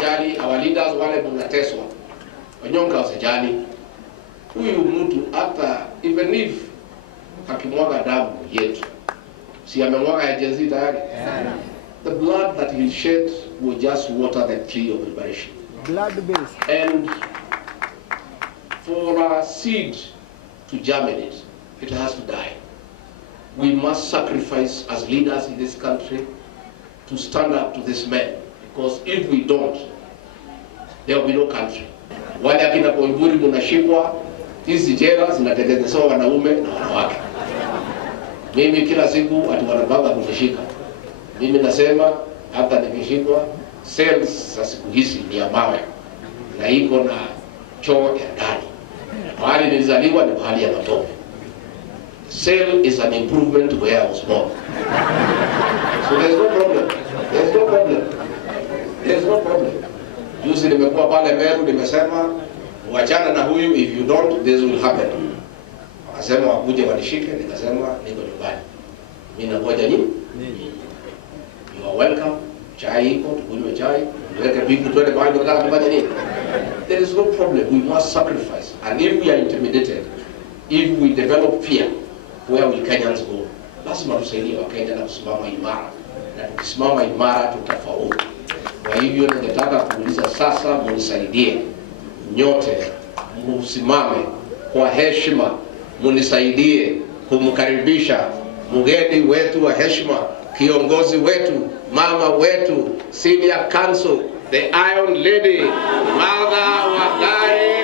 usijali, our leaders wale mnateswa. Wanyonga usijali. Huyu mtu hata even if akimwaga damu yetu, si amemwaga ya jenzi tayari? The blood that he shed will just water the tree of liberation. Blood based. And for a seed to germinate, it has to die. We must sacrifice as leaders in this country to stand up to this man, because if we don't, there will be no country. Wale akina Koimburi mnashikwa, hizi jela zinatengenezewa wanaume na wanawake. Mimi kila siku ati wanabanga kunishika. Mimi nasema hata nikishikwa, cells za siku hizi ni ya mawe na iko na choo ya ndani. Mahali nilizaliwa ni mahali ya matope. Cell is an improvement where I was born. So there's no problem. There's no problem. There's no problem. Juzi nimekuwa pale Meru, nimesema wachana na huyu, if you don't this will happen. Akasema wakuje wanishike, nikasema niko nyumbani. Mimi nangoja nini? You are welcome. Chai iko, tukunywe chai. Niweke bingu tuende mahali tunataka tufanye nini? There is no problem. We must sacrifice. And if we are intimidated, if we develop fear, where will Kenyans go? Lazima tusaidie Wakenya na kusimama imara. Na tukisimama imara tutafaulu. Kwa hivyo ningetaka kuuliza sasa, munisaidie nyote, msimame kwa heshima, munisaidie kumkaribisha mgeni wetu wa heshima, kiongozi wetu, mama wetu, senior counsel, the Iron Lady, Martha Wangari.